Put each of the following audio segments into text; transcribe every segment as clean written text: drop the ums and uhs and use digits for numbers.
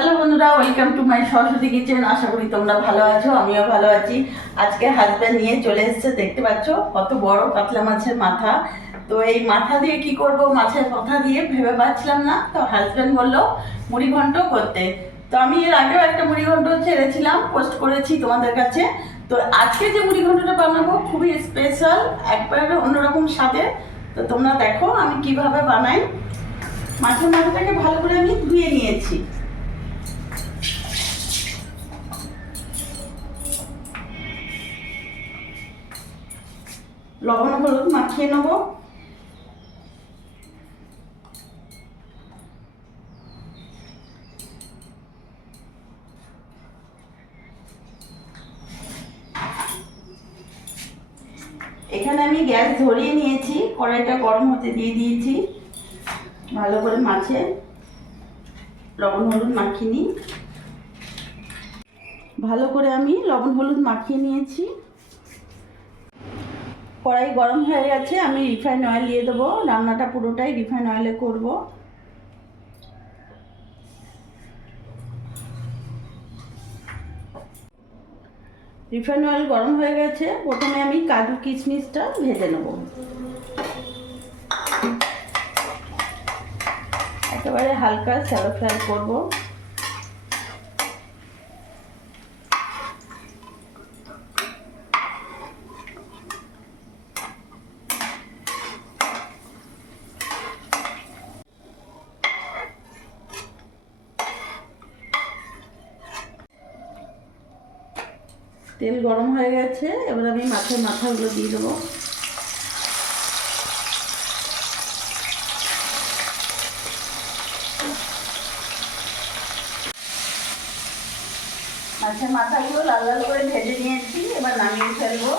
Hello বন্ধুরা, welcome to my Saraswati kitchen. আশা করি তোমরা ভালো আছো, আমিও ভালো আছি। আজকে হাজব্যান্ড নিয়ে চলে এসেছে, দেখতে পাচ্ছ কত বড় কাতলা মাছের মাথা। তো এই মাথা দিয়ে কি করব, মাছের মাথা দিয়ে ভেবে পাচ্ছিলাম না। তো হাজব্যান্ড বললো মুড়ি ঘন্ট করতে। তো আমি এর আগেও একটা মুড়ি ঘন্ট ছেড়েছিলাম, পোস্ট করেছি তোমাদের কাছে। তো আজকে যে মুড়ি ঘন্টটা বানাবো খুবই স্পেশাল, একবারে অন্যরকম স্বাদের। তো তোমরা দেখো আমি কিভাবে বানাই। মাছের মাথাটাকে ভালো করে আমি ধুয়ে নিয়েছি। লবণ হলুদ মাখিয়ে নেব। এখানে আমি গ্যাস ধরিয়ে নিয়েছি, কড়াইটা গরম হতে দিয়ে দিয়েছি। ভালো করে মাছে লবণ হলুদ মাখিয়ে নিই। ভালো করে আমি লবণ হলুদ মাখিয়ে নিয়েছি। কড়াই গরম হয়ে গেছে, আমি রিফাইন অয়েল দিয়ে দেবো। রান্নাটা পুরোটাই রিফাইন অয়েলে করব। রিফাইন অয়েল গরম হয়ে গেছে, প্রথমে আমি কাজু কিশমিশটা ভেজে নেব। একেবারে হালকা শ্যালো ফ্রাই করব। তেল গরম হয়ে গেছে, এবার আমি মাছের মাথাগুলো দিয়ে দেবো। মাছের মাথাগুলো লাল লাল করে ভেজে নিয়েছি, এবার নামিয়ে ফেলবো।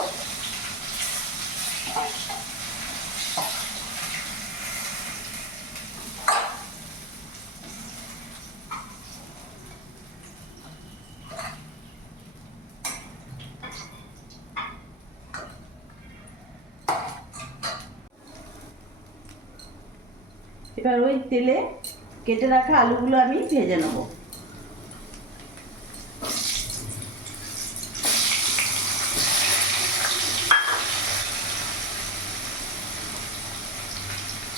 এবার ওই তেলে কেটে রাখা আলুগুলো আমি ভেজে নেব।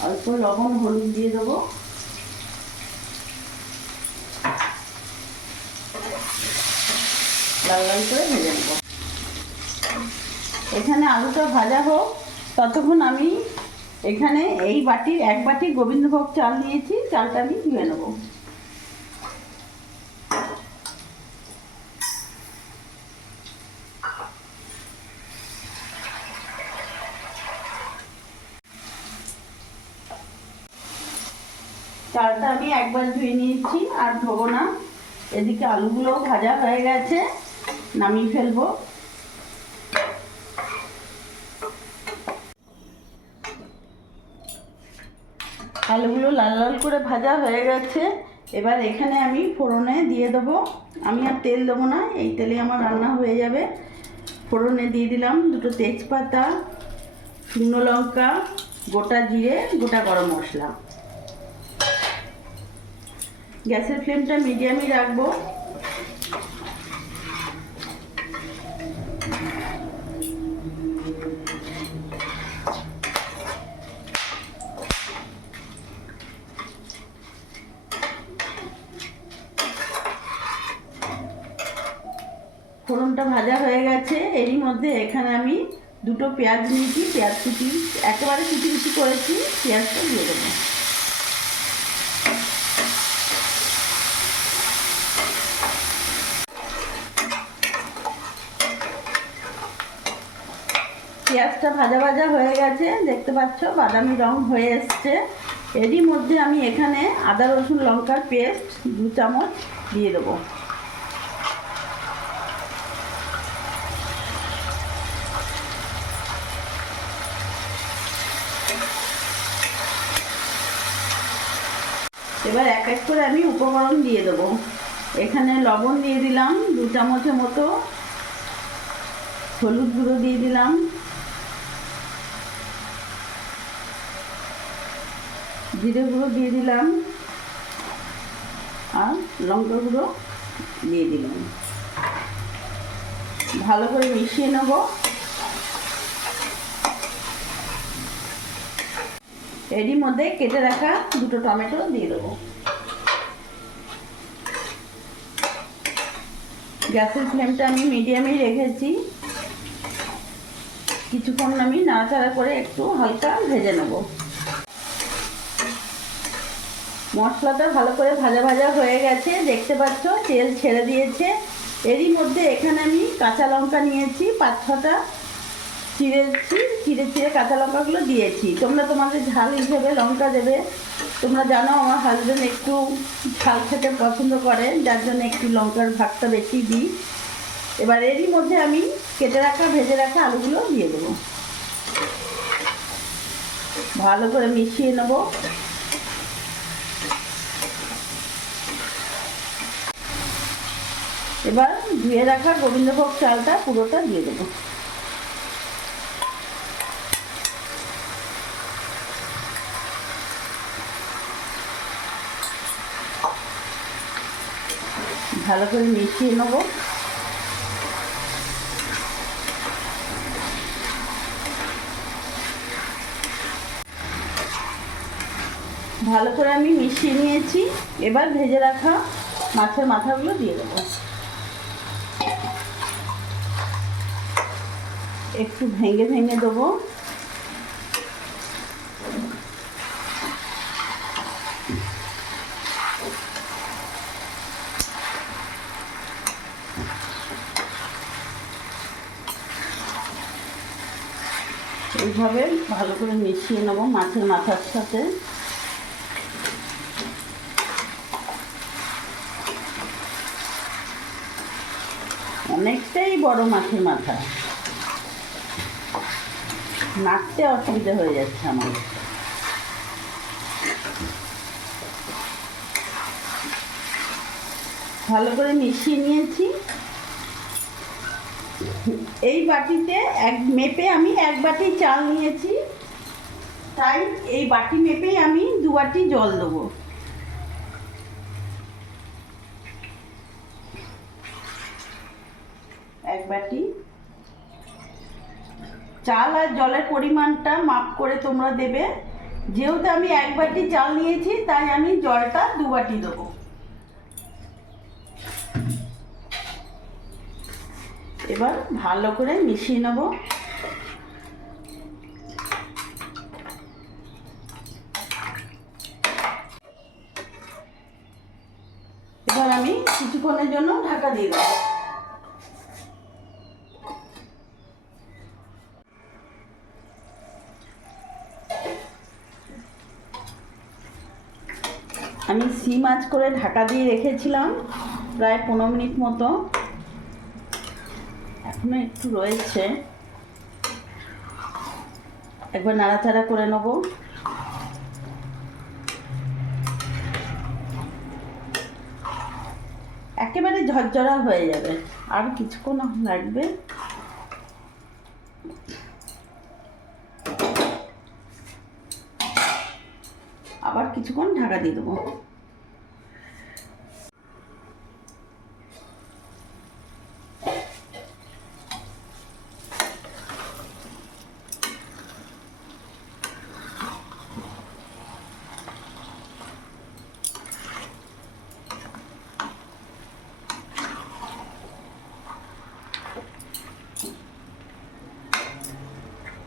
অল্প লবণ হলুদ দিয়ে দেবো। লাল লাল করে ভেজে নেব। এখানে আলুটা ভাজা হোক, ততক্ষণ আমি এখানে এই বাটির এক বাটি গোবিন্দভোগ চাল নিয়েছি, চালটা আমি ধুয়ে নেব। চালটা আমি একবার ধুয়ে নিয়েছি, আর ধোবো না। এদিকে আলুগুলোও ভাজা হয়ে গেছে, নামিয়ে ফেলবো। আলুগুলো লাল লাল করে ভাজা হয়ে গেছে, এবার এখানে আমি ফোড়নে দিয়ে দেবো। আমি আর তেল দেবো না, এই তেলে আমার রান্না হয়ে যাবে। ফোড়নে দিয়ে দিলাম দুটো তেজপাতা, শুকনো লঙ্কা, গোটা জিরে, গোটা গরম মশলা। গ্যাসের ফ্লেমটা মিডিয়ামই রাখবো। ফোড়নটা ভাজা হয়ে গেছে, এরই মধ্যে এখানে আমি দুটো পেঁয়াজ নিয়েছি, পেঁয়াজ কুচি একেবারে কুচি কুচি করেছি, পেঁয়াজটা দিয়ে দেবো। পেঁয়াজটা ভাজা ভাজা হয়ে গেছে, দেখতে পাচ্ছ বাদামি রং হয়ে এসছে। এরই মধ্যে আমি এখানে আদা রসুন লঙ্কার পেস্ট 2 চামচ দিয়ে দেবো। এবার এক এক করে আমি উপকরণ দিয়ে দেবো। এখানে লবণ দিয়ে দিলাম 2 চামচের মতো, হলুদ গুঁড়ো দিয়ে দিলাম, জিরে গুঁড়ো দিয়ে দিলাম, আর লঙ্কা গুঁড়ো দিয়ে দিলাম। ভালো করে মিশিয়ে নেব। এরই মধ্যে কেটে রাখা দুটো টমেটো দিয়ে দেবো। গ্যাসের ফ্লেমটা আমি মিডিয়ামেই রেখেছি। কিছুক্ষণ আমি নাড়াচাড়া করে একটু হালকা ভেজে নেব। মশলাটা ভালো করে ভাজা ভাজা হয়ে গেছে, দেখতে পাচ্ছ তেল ছেড়ে দিয়েছে। এরই মধ্যে এখানে আমি কাঁচা লঙ্কা নিয়েছি 5-6টা, চিড়ে কাঁচা লঙ্কাগুলো দিয়েছি। তোমরা তোমাদের ঝাল হিসেবে লঙ্কা দেবে। তোমরা জানো আমার হাজব্যান্ড একটু ঝাল খেতে পছন্দ করে, যার জন্য একটু লঙ্কার ভাগটা বেশি দিই। এবার এরই মধ্যে আমি কেটে রাখা ভেজে রাখা আলুগুলো দিয়ে দেবো। ভালো করে মিশিয়ে নেব। এবার ধুয়ে রাখা গোবিন্দভোগ চালটা পুরোটা দিয়ে দেবো। ভালো করে মিশিয়ে নেব। ভালো করে আমি মিশিয়ে নিয়েছি। এবার ভেজে রাখা মাছের মাথাগুলো দিয়ে দেবো। একটু ভেঙে ভেঙে দেবো। এইভাবে ভালো করে মিশিয়ে নেব মাছের মাথার সাথে। অনেকটাই বড় মাছের মাথা, নাড়তে অসুবিধা হয়ে যাচ্ছে আমার। ভালো করে মিশিয়ে নিয়েছি। এই বাটিতে মেপে আমি 1 বাটি চাল নিয়েছি, তাই এই বাটি মেপেই আমি 2 বাটি জল দেবো। এক বাটি চাল আর জলের পরিমাণটা মাপ করে তোমরা দেবে। যেহেতু আমি 1 বাটি চাল নিয়েছি, তাই আমি জলটা 2 বাটি দেবো। এবার ভালো করে মিশিয়ে নেব। এবার আমি কিছুক্ষণের জন্য ঢাকা দিয়ে দেবো। আমি সিম আঁচ করে ঢাকা দিয়ে রেখেছিলাম প্রায় 15 মিনিট মতো। এখনো একটু রয়েছে, একবার নাড়াচাড়া করে নেব। একেবারে ঝরঝরা হয়ে যাবে, আর কিছুক্ষণ লাগবে। আবার কিছুক্ষণ ঢাকা দিয়ে দেবো।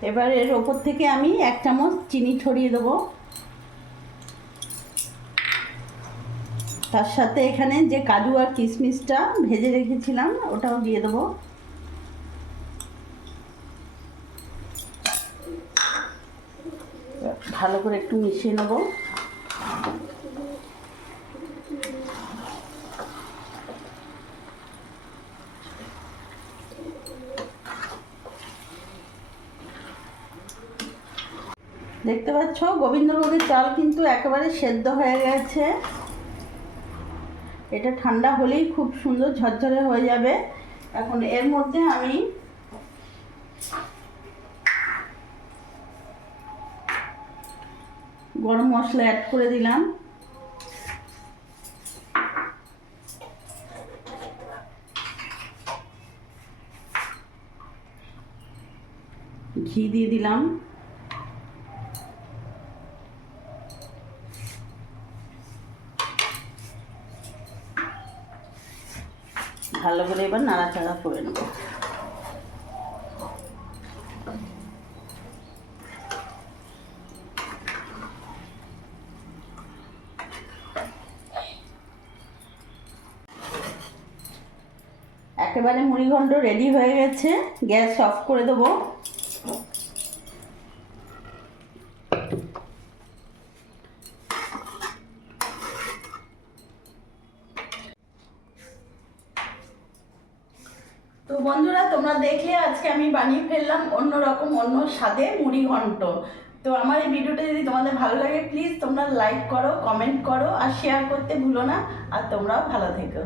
এবার এর ওপর থেকে আমি 1 চামচ চিনি ছড়িয়ে দেবো। তার সাথে এখানে যে কাজু আর কিশমিশটা ভেজে রেখেছিলাম ওটাও দিয়ে দেবো। ভালো করে একটু মিশিয়ে নেব। দেখতে পাচ্ছ গোবিন্দভোগের চাল কিন্তু একেবারে সেদ্ধ হয়ে গেছে। এটা ঠান্ডা হলেই খুব সুন্দর ঝরঝরে হয়ে যাবে। এখন এর মধ্যে আমি গরম মশলা অ্যাড করে দিলাম। ঘি দিয়ে দিলাম। ভালো করে এবার নাড়াচাড়া করে নেব। একেবারে মুড়িঘণ্ট রেডি হয়ে গেছে, গ্যাস অফ করে দেবো। তো বন্ধুরা, তোমরা দেখলে আজকে আমি বানিয়ে ফেললাম অন্যরকম অন্য স্বাদে মুড়িঘণ্ট। তো আমার এই ভিডিওটা যদি তোমাদের ভালো লাগে, প্লিজ তোমরা লাইক করো, কমেন্ট করো আর শেয়ার করতে ভুলো না। আর তোমরাও ভালো থেকো।